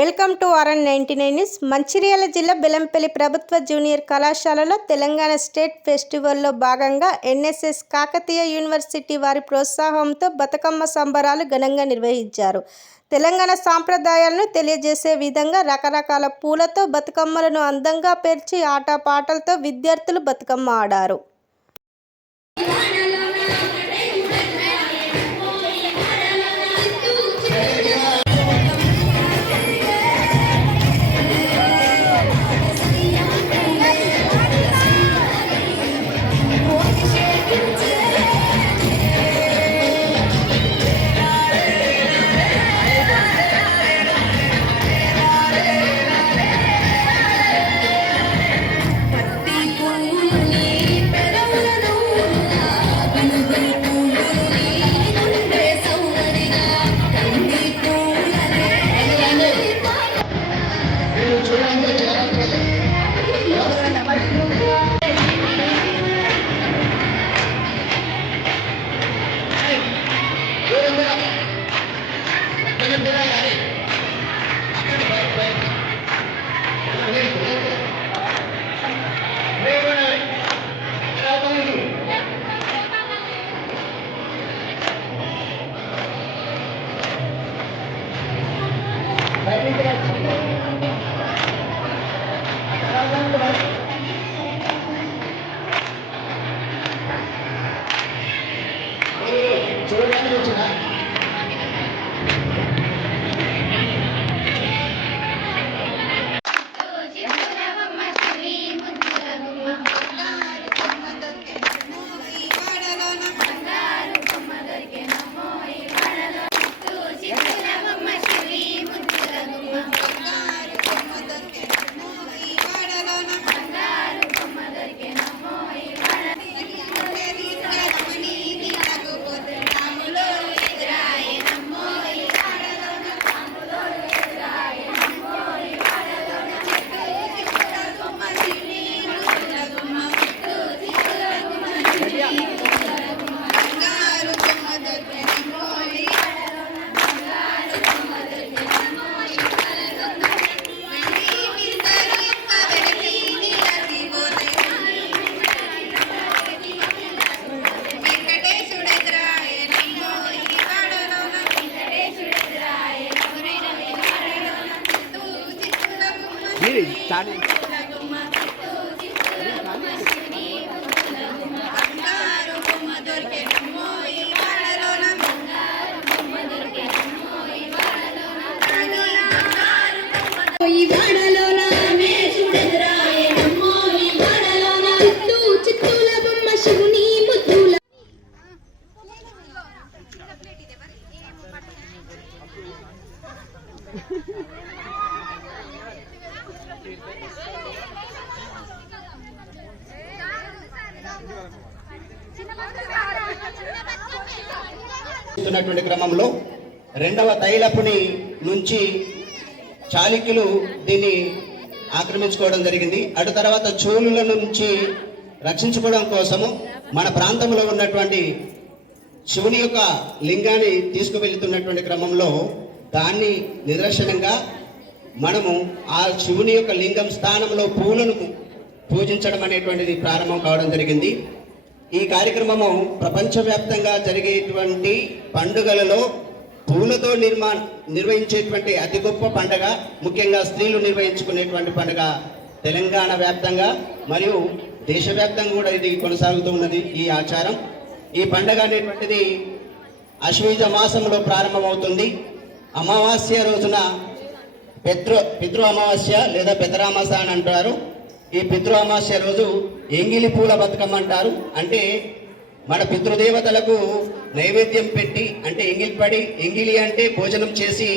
Welcome to RN ninety nine news. Mancherial జిల్లా బెలంపల్లి ప్రభుత్వ junior కళాశాలలో తెలంగాణ స్టేట్ ఫెస్టివల్లో భాగంగా ఎన్ఎస్ఎస్ కాకతీయ యూనివర్సిటీ వారి ప్రోత్సాహంతో బతుకమ్మ సంబరాలు ఘనంగా నిర్వహించారు. తెలంగాణ సాంప్రదాయాలను తెలియజేసే విధంగా రకరకాల పూలతో బతుకమ్మలను అందంగా పేర్చి ఆటపాటలతో విద్యార్థులు బతుకమ్మ ఆడారు. చూడడానికి వచ్చిన మీరు స్టార్ట్ ఈ చేస్తున్నటువంటి క్రమంలో రెండవ తైలపుని నుంచి చాళుక్యులు దీన్ని ఆక్రమించుకోవడం జరిగింది. అటు తర్వాత చోళుల నుంచి రక్షించుకోవడం కోసము మన ప్రాంతంలో ఉన్నటువంటి శివుని యొక్క లింగాన్ని తీసుకువెళ్తున్నటువంటి క్రమంలో దాన్ని నిదర్శనంగా మనము ఆ శివుని యొక్క లింగం స్థానంలో పూలను పూజించడం అనేటువంటిది ప్రారంభం కావడం జరిగింది. ఈ కార్యక్రమము ప్రపంచవ్యాప్తంగా జరిగేటువంటి పండుగలలో పూలతో నిర్మా నిర్వహించేటువంటి అతి గొప్ప పండుగ ముఖ్యంగా స్త్రీలు నిర్వహించుకునేటువంటి పండుగ తెలంగాణ వ్యాప్తంగా మరియు దేశవ్యాప్తంగా కూడా ఇది కొనసాగుతూ ఉన్నది ఈ ఆచారం. ఈ పండుగ అనేటువంటిది అశ్వీజ మాసంలో ప్రారంభమవుతుంది. అమావాస్య రోజున పితృ పితృ అమావాస్య లేదా పితరామాస అని అంటారు. ఈ పితృ అమాస్య రోజు ఎంగిలి పూల బతుకమ్మ అంటారు. అంటే మన పితృదేవతలకు నైవేద్యం పెట్టి అంటే ఎంగిలి పడి ఎంగిలి అంటే భోజనం చేసి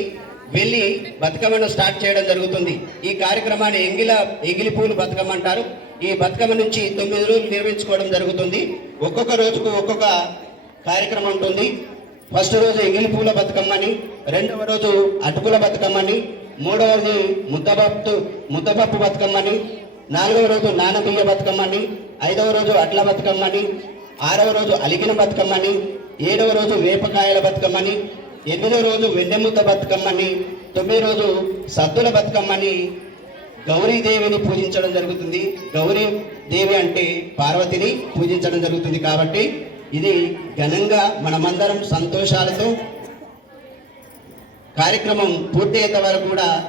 వెళ్ళి బతుకమ్మను స్టార్ట్ చేయడం జరుగుతుంది. ఈ కార్యక్రమాన్ని ఎంగిల ఎంగిలి పూలు బతుకమ్మ అంటారు. ఈ బతుకమ్మ నుంచి తొమ్మిది రోజులు నిర్వహించుకోవడం జరుగుతుంది. ఒక్కొక్క రోజుకు ఒక్కొక్క కార్యక్రమం ఉంటుంది. ఫస్ట్ రోజు ఎంగిలి పూల బతుకమ్మని రెండవ రోజు అటుకుల బతుకమ్మని మూడవ రోజు ముద్దపప్పు ముద్దపప్పు బతుకమ్మని నాలుగవ రోజు నానబియ్య బతుకమ్మని ఐదవ రోజు అట్ల బతుకమ్మని ఆరవ రోజు అలిగిన బతుకమ్మని ఏడవ రోజు వేపకాయల బతుకమ్మని ఎనిమిదవ రోజు వెన్నెముద్ద బతుకమ్మని తొమ్మిది రోజు సద్దుల బతుకమ్మని గౌరీదేవిని పూజించడం జరుగుతుంది. గౌరీ దేవి అంటే పార్వతిని పూజించడం జరుగుతుంది కాబట్టి ఇది ఘనంగా మనమందరం సంతోషాలతో కార్యక్రమం పూర్తి పూర్తయ్యేంత వరకు కూడా